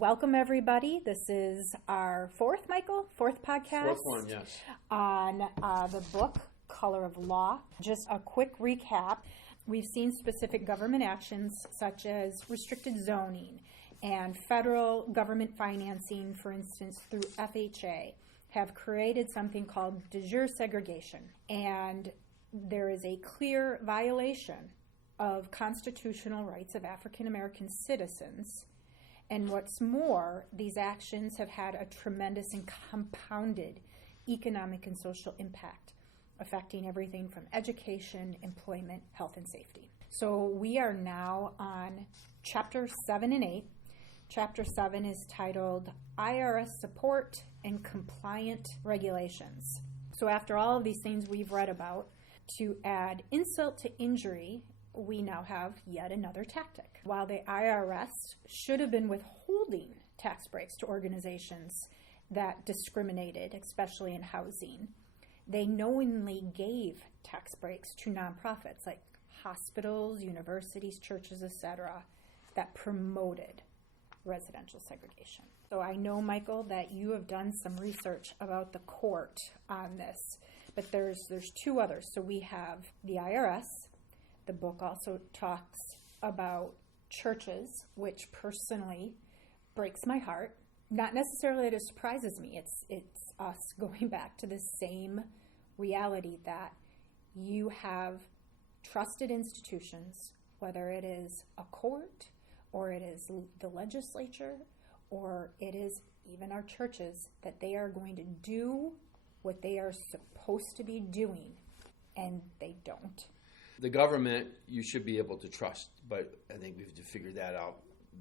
Welcome, everybody. This is our fourth podcast. Fourth one, yes. On the book, Color of Law. Just a quick recap. We've seen specific government actions such as restricted zoning and federal government financing, for instance, through FHA, have created something called de jure segregation. And there is a clear violation of constitutional rights of African American citizens. And what's more, these actions have had a tremendous and compounded economic and social impact, affecting everything from education, employment, health, and safety. So we are now on Chapter 7 and 8. Chapter 7 is titled IRS Support and Compliant Regulations. So after all of these things we've read about, to add insult to injury, we now have yet another tactic. While the IRS should have been withholding tax breaks to organizations that discriminated, especially in housing, they knowingly gave tax breaks to nonprofits like hospitals, universities, churches, etc., that promoted residential segregation. So I know, Michael, that you have done some research about the court on this, but there's two others. So we have the IRS. The book also talks about churches, which personally breaks my heart. Not necessarily that it surprises me. It's us going back to the same reality that you have trusted institutions, whether it is a court or it is the legislature or it is even our churches, that they are going to do what they are supposed to be doing, and they don't. The government, you should be able to trust, but I think we've figured that out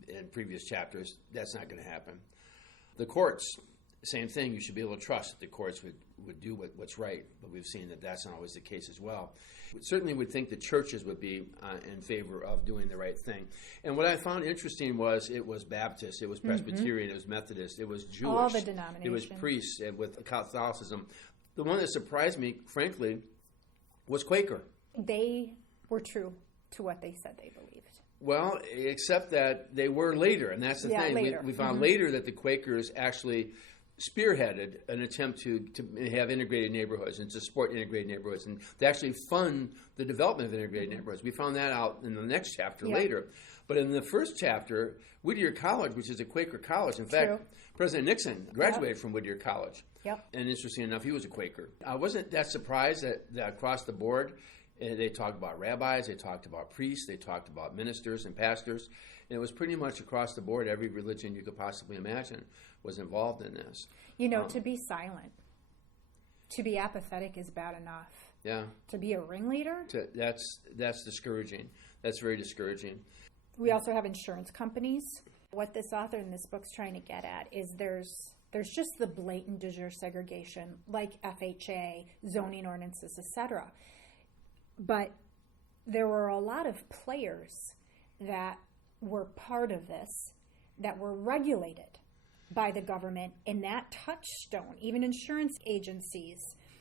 in previous chapters. That's not going to happen. The courts, same thing. You should be able to trust that the courts would do what's right, but we've seen that that's not always the case as well. We certainly would think the churches would be in favor of doing the right thing. And what I found interesting was it was Baptist, it was Presbyterian, it was Methodist, it was Jewish. All the denominations. It was priests with Catholicism. The one that surprised me, frankly, was Quaker. They were true to what they said they believed. Well, except that they were later, and that's the thing. Later. We found later that the Quakers actually spearheaded an attempt to have integrated neighborhoods and to support integrated neighborhoods and to actually fund the development of integrated neighborhoods. We found that out in the next chapter later. But in the first chapter, Whittier College, which is a Quaker college, in fact, President Nixon graduated from Whittier College. And interesting enough, he was a Quaker. I wasn't that surprised that across the board, they talked about rabbis, they talked about priests, they talked about ministers and pastors. And it was pretty much across the board. Every religion you could possibly imagine was involved in this. You know, to be silent, to be apathetic is bad enough. Yeah. To be a ringleader? That's discouraging. That's very discouraging. We also have insurance companies. What this author in this book's trying to get at is there's just the blatant de jure segregation, like FHA, zoning ordinances, etc. But there were a lot of players that were part of this that were regulated by the government in that touchstone, even insurance agencies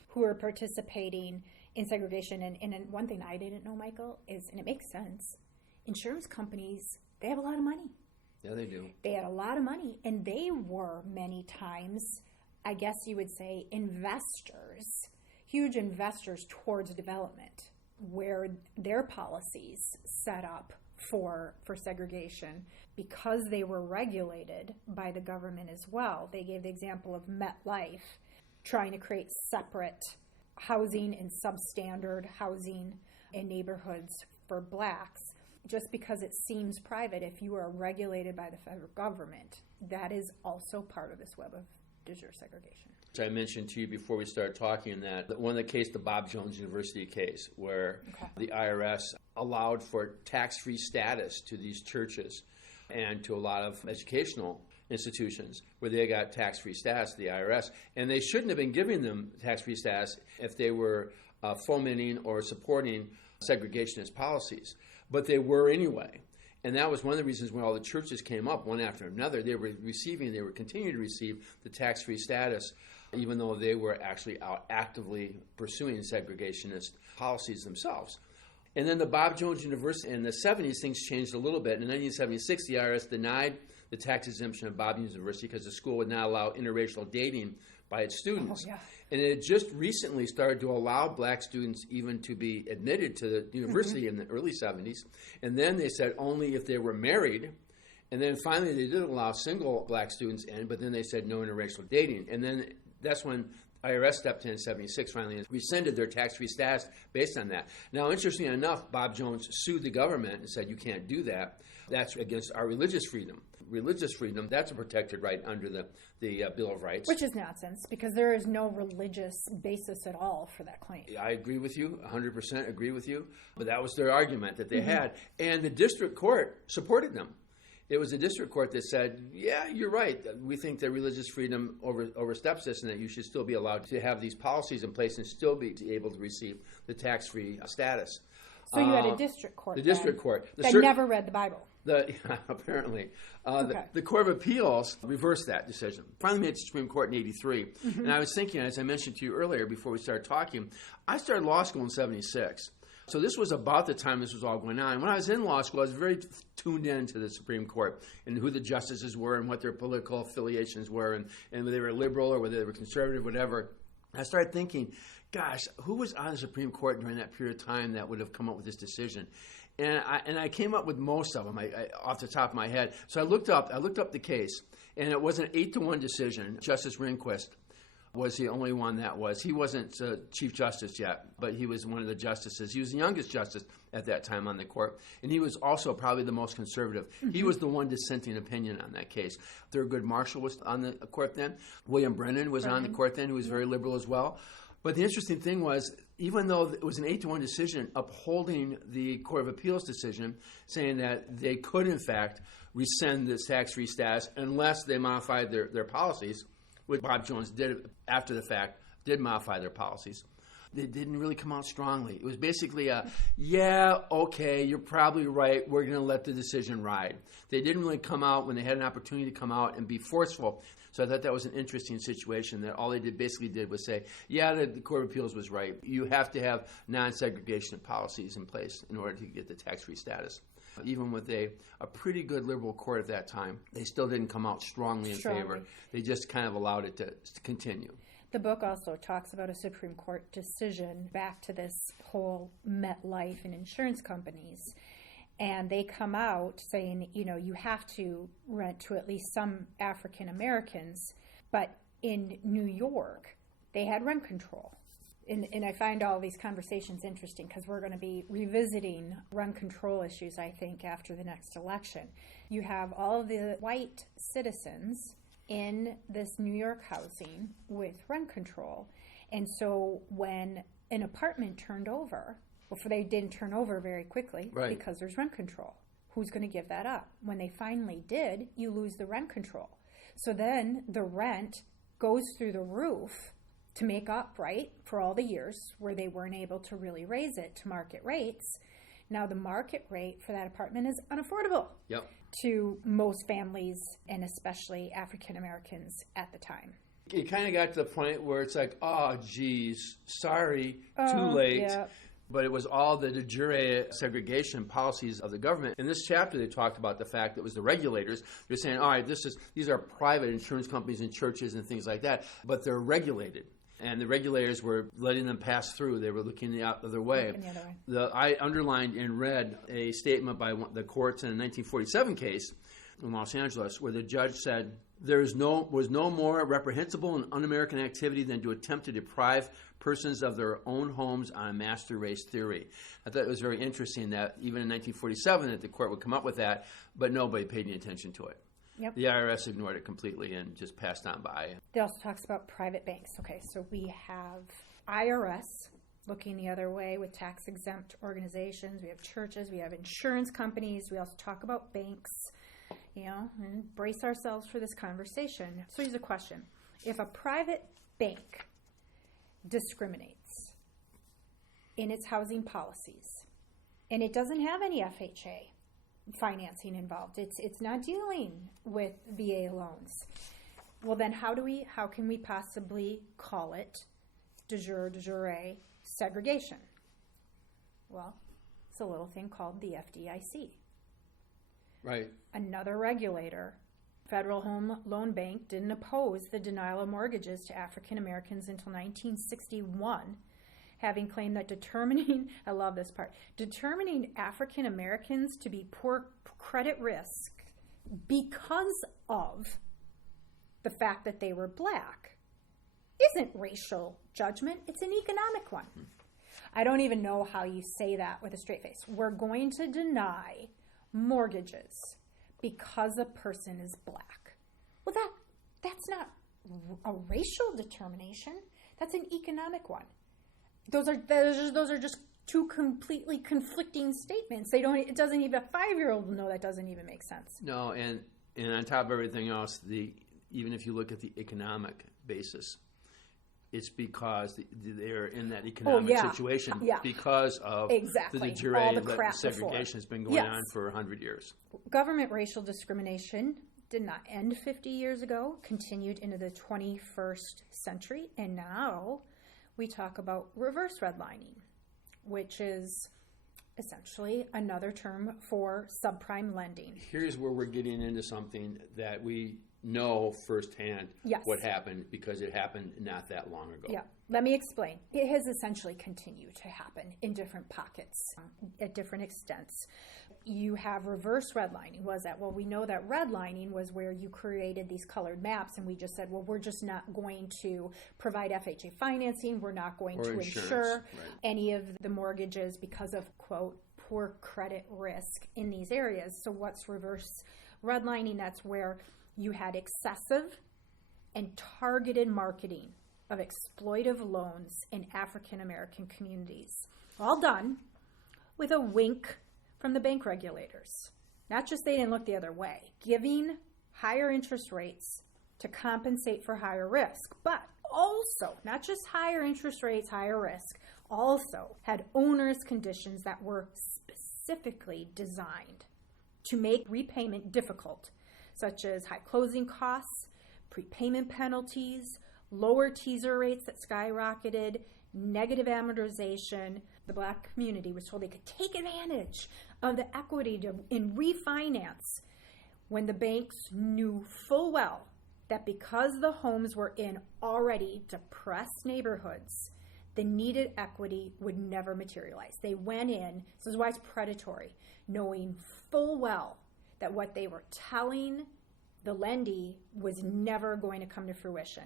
who were participating in segregation. And one thing I didn't know, Michael, is, and it makes sense, insurance companies, they have a lot of money. Yeah, they do. They had a lot of money, and they were many times, I guess you would say, investors, huge investors towards development, where their policies set up for segregation because they were regulated by the government as well. They gave the example of MetLife trying to create separate housing and substandard housing in neighborhoods for blacks. Just because it seems private, if you are regulated by the federal government, that is also part of this web of de jure segregation. I mentioned to you before we started talking that one of the case, the Bob Jones University case, where the IRS allowed for tax-free status to these churches and to a lot of educational institutions where they got tax-free status to the IRS. And they shouldn't have been giving them tax-free status if they were fomenting or supporting segregationist policies. But they were anyway. And that was one of the reasons when all the churches came up one after another. They were continuing to receive the tax-free status, even though they were actually out actively pursuing segregationist policies themselves. And then the Bob Jones University, in the 70s, things changed a little bit. In 1976, the IRS denied the tax exemption of Bob Jones University because the school would not allow interracial dating by its students. Oh, yeah. And it had just recently started to allow black students even to be admitted to the university in the early 70s. And then they said only if they were married. And then finally they did allow single black students in, but then they said no interracial dating. And then that's when IRS stepped in 76 finally and rescinded their tax-free status based on that. Now, interestingly enough, Bob Jones sued the government and said, you can't do that. That's against our religious freedom. Religious freedom, that's a protected right under the Bill of Rights. Which is nonsense, because there is no religious basis at all for that claim. I agree with you, 100% agree with you. But that was their argument that they had. And the district court supported them. It was the district court that said, yeah, you're right. We think that religious freedom oversteps this and that you should still be allowed to have these policies in place and still be able to receive the tax-free status. So you had a district court. The district court. That never read the Bible. Apparently. Okay. The Court of Appeals reversed that decision. Finally made it to the Supreme Court in 83. And I was thinking, as I mentioned to you earlier before we started talking, I started law school in 76. So this was about the time this was all going on. When I was in law school, I was very tuned in to the Supreme Court and who the justices were and what their political affiliations were and whether they were liberal or whether they were conservative, whatever. I started thinking, gosh, who was on the Supreme Court during that period of time that would have come up with this decision? And I came up with most of them off the top of my head. So I looked up the case, and it was an 8-1 decision. Justice Rehnquist was the only one that was. He wasn't Chief Justice yet, but he was one of the justices. He was the youngest justice at that time on the court, and he was also probably the most conservative. He was the one dissenting opinion on that case. Thurgood Marshall was on the court then. William Brennan was on the court then, who was very liberal as well. But the interesting thing was, even though it was an 8-1 decision upholding the Court of Appeals decision, saying that they could, in fact, rescind this tax-free status unless they modified their policies, which Bob Jones did after the fact, did modify their policies. They didn't really come out strongly. It was basically yeah, okay, you're probably right, we're going to let the decision ride. They didn't really come out when they had an opportunity to come out and be forceful. So I thought that was an interesting situation, that all they basically did was say, yeah, the Court of Appeals was right. You have to have non-segregation policies in place in order to get the tax-free status. Even with a pretty good liberal court at that time, they still didn't come out strongly in favor. They just kind of allowed it to continue. The book also talks about a Supreme Court decision back to this whole MetLife and insurance companies. And they come out saying, you have to rent to at least some African Americans. But in New York, they had rent control. And I find all these conversations interesting because we're going to be revisiting rent control issues, I think, after the next election. You have all of the white citizens in this New York housing with rent control. And so when an apartment turned over, they didn't turn over very quickly because there's rent control. Who's going to give that up? When they finally did, you lose the rent control. So then the rent goes through the roof to make up, for all the years where they weren't able to really raise it to market rates. Now the market rate for that apartment is unaffordable to most families, and especially African Americans at the time. It kind of got to the point where it's like, oh, geez, sorry, too late. Yeah. But it was all the de jure segregation policies of the government. In this chapter, they talked about the fact that it was the regulators. They're saying, all right, these are private insurance companies and churches and things like that, but they're regulated. And the regulators were letting them pass through. They were looking the other way. I underlined in red a statement by the courts in a 1947 case in Los Angeles where the judge said, there was no more reprehensible and un-American activity than to attempt to deprive persons of their own homes on a master race theory. I thought it was very interesting that even in 1947 that the court would come up with that, but nobody paid any attention to it. Yep. The IRS ignored it completely and just passed on by. It also talks about private banks. Okay, so we have IRS looking the other way with tax-exempt organizations. We have churches. We have insurance companies. We also talk about banks, and brace ourselves for this conversation. So here's a question. If a private bank discriminates in its housing policies and it doesn't have any FHA financing involved, it's not dealing with VA loans, well then how can we possibly call it de jure segregation? Well, it's a little thing called the FDIC. Right. Another regulator Federal Home Loan Bank didn't oppose the denial of mortgages to African Americans until 1961, having claimed that I love this part, determining African Americans to be poor credit risk because of the fact that they were black isn't racial judgment, it's an economic one. I don't even know how you say that with a straight face. We're going to deny mortgages because a person is black. Well, that's not a racial determination. That's an economic one. Those are just two completely conflicting statements. It doesn't even, a 5-year-old will know that doesn't even make sense. No, and on top of everything else, even if you look at the economic basis, it's because they're in that economic situation because of exactly. the jure that segregation has been going on for 100 years. Government racial discrimination did not end 50 years ago, continued into the 21st century, and now we talk about reverse redlining, which is essentially another term for subprime lending. Here's where we're getting into something that we know firsthand what happened, because it happened not that long ago. Yeah, let me explain. It has essentially continued to happen in different pockets at different extents. You have reverse redlining. Was that? Well, we know that redlining was where you created these colored maps and we just said, well, we're just not going to provide FHA financing. We're not going to insure any of the mortgages because of, quote, poor credit risk in these areas. So what's reverse redlining? That's where you had excessive and targeted marketing of exploitive loans in African American communities. All done with a wink from the bank regulators. Not just they didn't look the other way, giving higher interest rates to compensate for higher risk, but also, not just higher interest rates, higher risk, also had onerous conditions that were specifically designed to make repayment difficult, such as high closing costs, prepayment penalties, lower teaser rates that skyrocketed, negative amortization. The black community was told they could take advantage of the equity in refinance when the banks knew full well that because the homes were in already depressed neighborhoods, the needed equity would never materialize. They went in, this is why it's predatory, knowing full well that what they were telling the lendee was never going to come to fruition.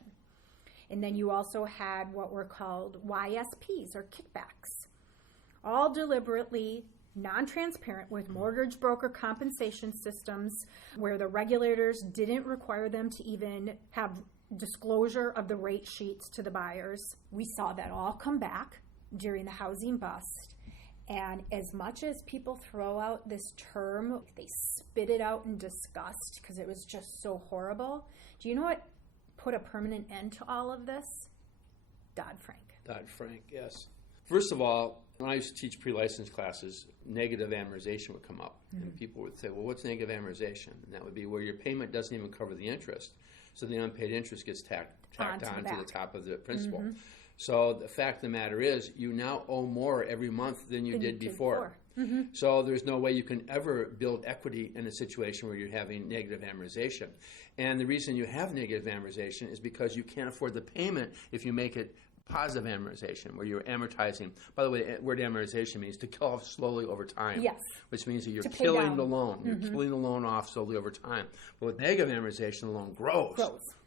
And then you also had what were called YSPs, or kickbacks, all deliberately non-transparent, with mortgage broker compensation systems where the regulators didn't require them to even have disclosure of the rate sheets to the buyers. We saw that all come back during the housing bust. And as much as people throw out this term, they spit it out in disgust because it was just so horrible. Do you know what put a permanent end to all of this? Dodd-Frank. Dodd-Frank, yes. First of all, when I used to teach pre-license classes, negative amortization would come up. And people would say, well, what's negative amortization? And that would be where your payment doesn't even cover the interest. So the unpaid interest gets tacked on to the top of the principal. So the fact of the matter is, you now owe more every month than you did before. So there's no way you can ever build equity in a situation where you're having negative amortization. And the reason you have negative amortization is because you can't afford the payment if you make it positive amortization, where you're amortizing. By the way, the word amortization means to kill off slowly over time. Yes. Which means that you're killing the loan. You're killing the loan off slowly over time. But with negative amortization, the loan grows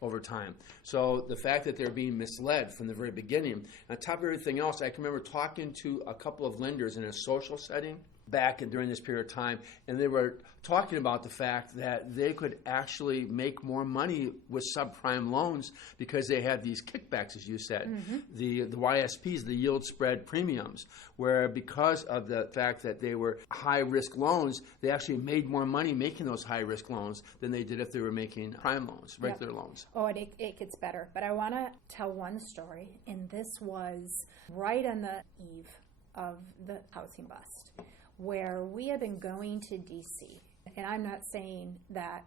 over time. So the fact that they're being misled from the very beginning, on top of everything else, I can remember talking to a couple of lenders in a social setting back during this period of time, and they were talking about the fact that they could actually make more money with subprime loans because they had these kickbacks, as you said, the YSPs, the yield spread premiums, where because of the fact that they were high-risk loans, they actually made more money making those high-risk loans than they did if they were making prime loans, regular loans. Oh, and it gets better. But I want to tell one story, and this was right on the eve of the housing bust, where we had been going to D.C., and I'm not saying that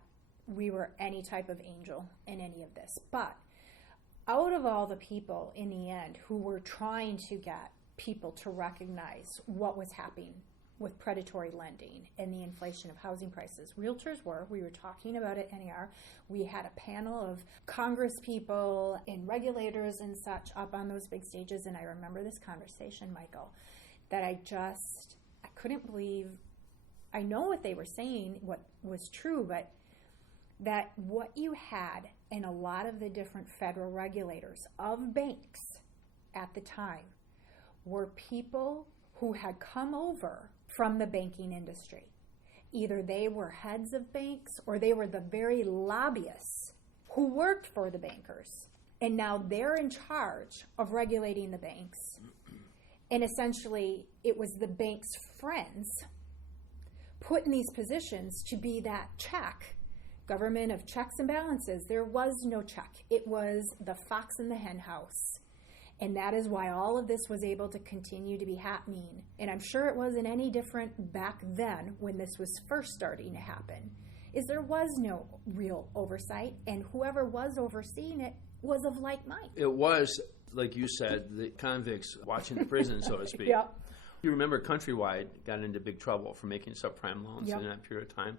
we were any type of angel in any of this, but out of all the people in the end who were trying to get people to recognize what was happening with predatory lending and the inflation of housing prices. Realtors we were talking about it at NAR. We had a panel of Congress people and regulators and such up on those big stages, and I remember this conversation, Michael, that I couldn't believe. I know what they were saying, what was true, but that what you had in a lot of the different federal regulators of banks at the time were people who had come over from the banking industry. Either they were heads of banks or they were the very lobbyists who worked for the bankers. And now they're in charge of regulating the banks. And essentially, it was the bank's friends put in these positions to be that check. Government of checks and balances. There was no check. It was the fox in the hen house. And that is why all of this was able to continue to be happening. And I'm sure it wasn't any different back then when this was first starting to happen, is there was no real oversight, and whoever was overseeing it was of like mind. It was, like you said, the convicts watching the prison, so to speak. Yep. You remember Countrywide got into big trouble for making subprime loans Yep. in that period of time.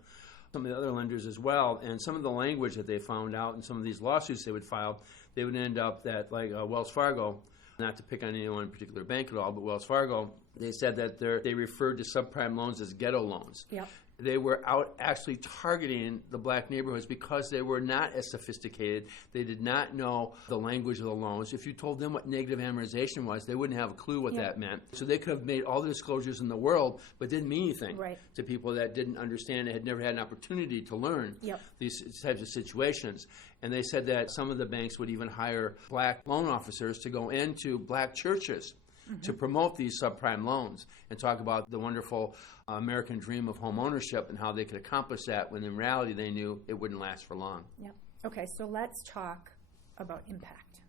Some of the other lenders as well, and some of the language that they found out in some of these lawsuits they would file, they would end up that, like Wells Fargo, not to pick on any one particular bank at all, but Wells Fargo, they said that they referred to subprime loans as ghetto loans. Yep. They were out actually targeting the black neighborhoods because they were not as sophisticated. They did not know the language of the loans. If you told them what negative amortization was, they wouldn't have a clue what that meant. So they could have made all the disclosures in the world, but didn't mean anything to people that didn't understand and had never had an opportunity to learn these types of situations. And they said that some of the banks would even hire black loan officers to go into black churches to promote these subprime loans and talk about the wonderful American dream of home ownership and how they could accomplish that when in reality they knew it wouldn't last for long. Yep. Okay, so let's talk about impact.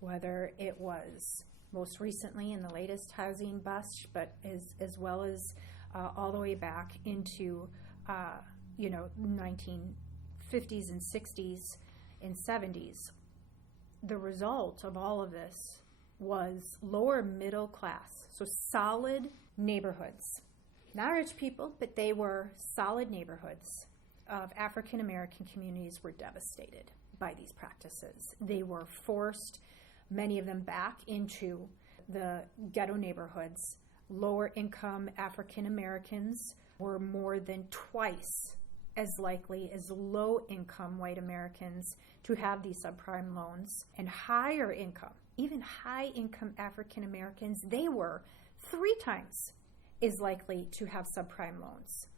Whether it was most recently in the latest housing bust, but as well as all the way back into 1950s and 60s and 70s. The result of all of this was lower middle class, so solid neighborhoods. Not rich people, but they were solid neighborhoods of African American communities were devastated by these practices. They were forced, many of them, back into the ghetto neighborhoods. Lower income African Americans were more than twice as likely as low income white Americans to have these subprime loans. And higher income, even high income African Americans, they were 3 times as likely to have subprime loans.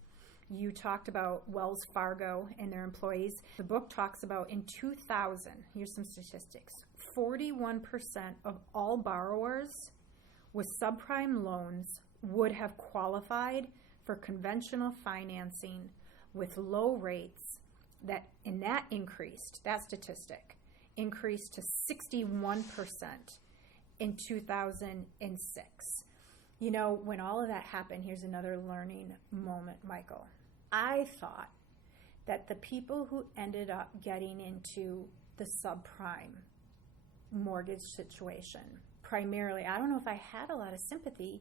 You talked about Wells Fargo and their employees. The book talks about in 2000, here's some statistics, 41% of all borrowers with subprime loans would have qualified for conventional financing with low rates, that increased, that statistic increased to 61% in 2006. You know, when all of that happened, here's another learning moment, Michael. I thought that the people who ended up getting into the subprime mortgage situation, primarily, I don't know if I had a lot of sympathy.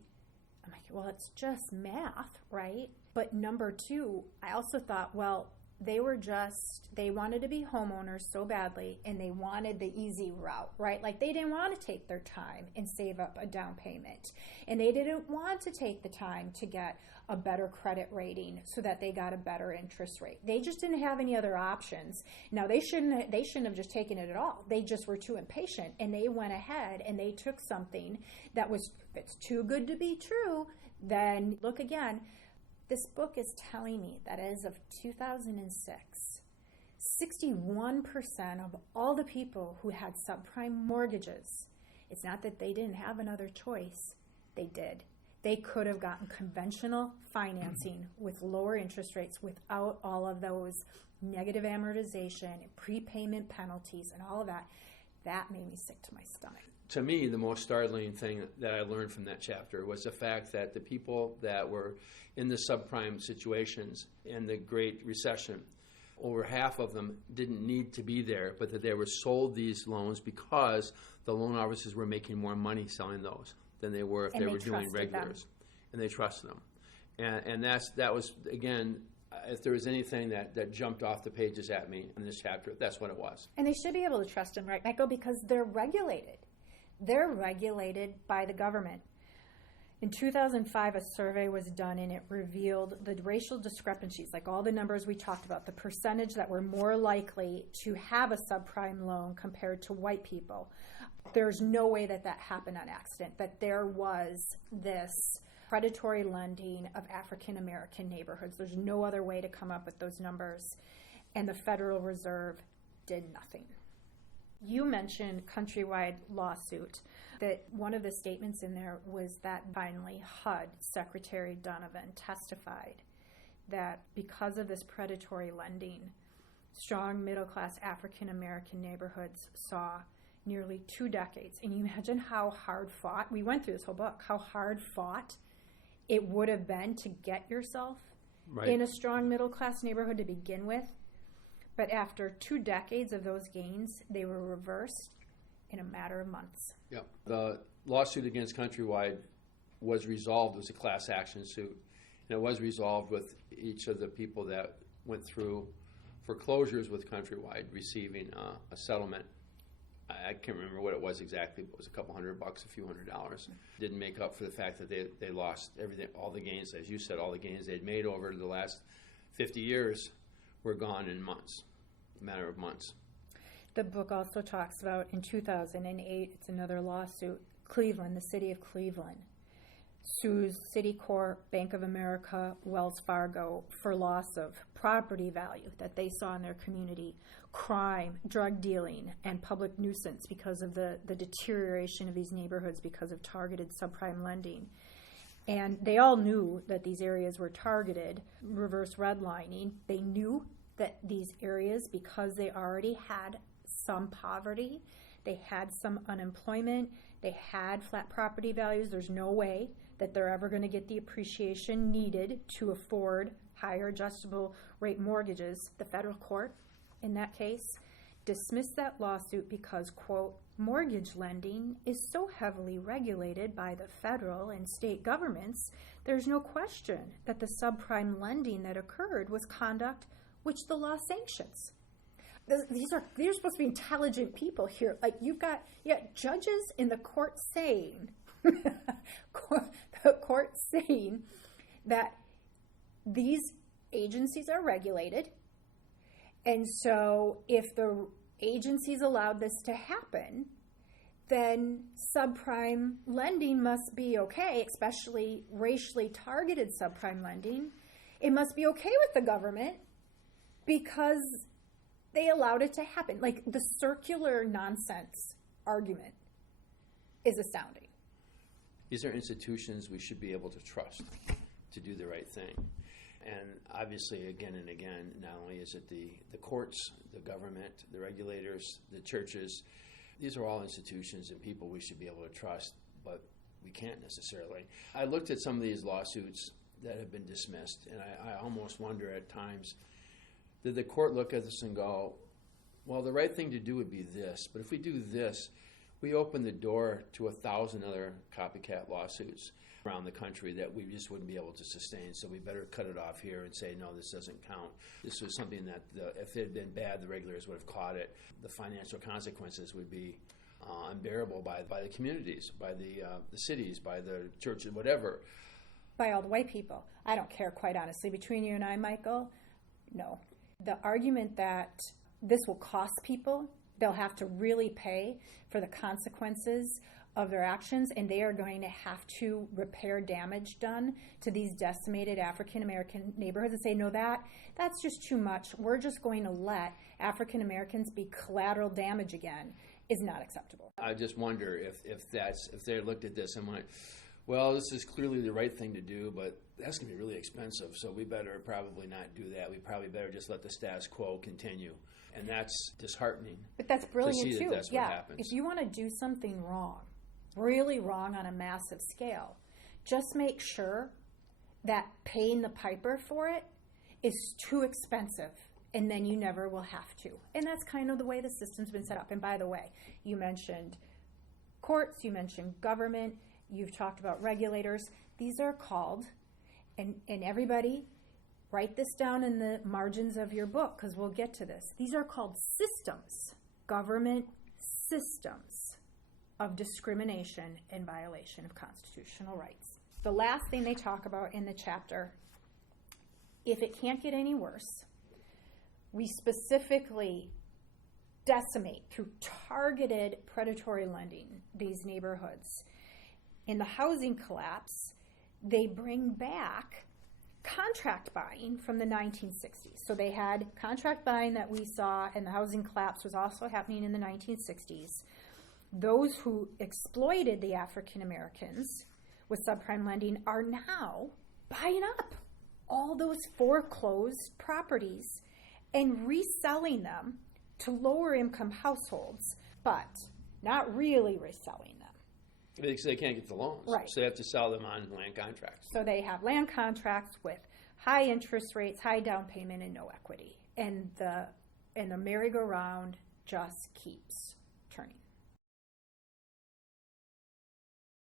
I'm like, well, it's just math, right? But number 2, I also thought, well, they wanted to be homeowners so badly, and they wanted the easy route, right? Like, they didn't want to take their time and save up a down payment. And they didn't want to take the time to get a better credit rating so that they got a better interest rate. They just didn't have any other options. Now, they shouldn't have just taken it at all. They just were too impatient, and they went ahead and they took something that was, if it's too good to be true, then look again. This book is telling me that as of 2006, 61% of all the people who had subprime mortgages, it's not that they didn't have another choice, they did. They could have gotten conventional financing with lower interest rates without all of those negative amortization, prepayment penalties, and all of that. That made me sick to my stomach. To me, the most startling thing that I learned from that chapter was the fact that the people that were in the subprime situations in the Great Recession, over half of them didn't need to be there, but that they were sold these loans because the loan officers were making more money selling those than they were if they were doing regulars. And they trusted them. And that was, again, if there was anything that jumped off the pages at me in this chapter, that's what it was. And they should be able to trust them, right, Michael? Because they're regulated. They're regulated by the government. In 2005, a survey was done, and it revealed the racial discrepancies, like all the numbers we talked about, the percentage that were more likely to have a subprime loan compared to white people. There's no way that happened on accident, that there was this predatory lending of African American neighborhoods. There's no other way to come up with those numbers. And the Federal Reserve did nothing. You mentioned countrywide lawsuit, that one of the statements in there was that finally HUD Secretary Donovan testified that because of this predatory lending, strong middle-class African American neighborhoods saw nearly 2 decades. And you imagine how hard fought, we went through this whole book, how hard fought it would have been to get yourself in a strong middle-class neighborhood to begin with. But after 2 decades of those gains, they were reversed in a matter of months. Yeah. The lawsuit against Countrywide was resolved. It was a class action suit. And it was resolved with each of the people that went through foreclosures with Countrywide receiving a settlement. I can't remember what it was exactly, but it was a couple $100, a few $100. Didn't make up for the fact that they lost everything, all the gains, as you said, all the gains they'd made over the last 50 years were gone in months, a matter of months. The book also talks about, in 2008, it's another lawsuit, Cleveland, the city of Cleveland, sues Citicorp, Bank of America, Wells Fargo for loss of property value that they saw in their community, crime, drug dealing, and public nuisance because of the deterioration of these neighborhoods because of targeted subprime lending. And they all knew that these areas were targeted, reverse redlining. They knew that these areas, because they already had some poverty, they had some unemployment, they had flat property values, there's no way that they're ever going to get the appreciation needed to afford higher adjustable rate mortgages. The federal court, in that case, dismissed that lawsuit because, quote, mortgage lending is so heavily regulated by the federal and state governments, there's no question that the subprime lending that occurred was conduct which the law sanctions. These are supposed to be intelligent people here. Like, you've got judges in the court saying, the court saying that these agencies are regulated, and so if the agencies allowed this to happen, then subprime lending must be okay, especially racially targeted subprime lending. It must be okay with the government because they allowed it to happen. Like, the circular nonsense argument is astounding. These are institutions we should be able to trust to do the right thing. And obviously, again and again, not only is it the courts, the government, the regulators, the churches, these are all institutions and people we should be able to trust, but we can't necessarily. I looked at some of these lawsuits that have been dismissed, and I almost wonder at times, did the court look at this and go, well, the right thing to do would be this, but if we do this, we open the door to 1,000 other copycat lawsuits around the country that we just wouldn't be able to sustain, so we better cut it off here and say, no, this doesn't count. This was something that, if it had been bad, the regulators would have caught it. The financial consequences would be unbearable by the communities, by the cities, by the churches, whatever. By all the white people. I don't care, quite honestly. Between you and I, Michael, no. The argument that this will cost people, they'll have to really pay for the consequences of their actions, and they are going to have to repair damage done to these decimated African American neighborhoods and say, no, that's just too much. We're just going to let African Americans be collateral damage again, is not acceptable. I just wonder if they looked at this and went, well, this is clearly the right thing to do, but that's going to be really expensive, so we better probably not do that. We probably better just let the status quo continue. And that's disheartening. But that's brilliant, to see too. That's what happens. If you want to do something wrong, really wrong on a massive scale, just make sure that paying the piper for it is too expensive, and then you never will have to. And that's kind of the way the system's been set up. And by the way, you mentioned courts, you mentioned government, you've talked about regulators. These are called And everybody, write this down in the margins of your book, because we'll get to this. These are called systems, government systems of discrimination and violation of constitutional rights. The last thing they talk about in the chapter, if it can't get any worse, we specifically decimate through targeted predatory lending these neighborhoods. In the housing collapse, they bring back contract buying from the 1960s. So they had contract buying that we saw, and the housing collapse was also happening in the 1960s. Those who exploited the African Americans with subprime lending are now buying up all those foreclosed properties and reselling them to lower income households, but not really reselling them. Because they can't get the loans. Right. So they have to sell them on land contracts. So they have land contracts with high interest rates, high down payment, and no equity. And the merry-go-round just keeps turning.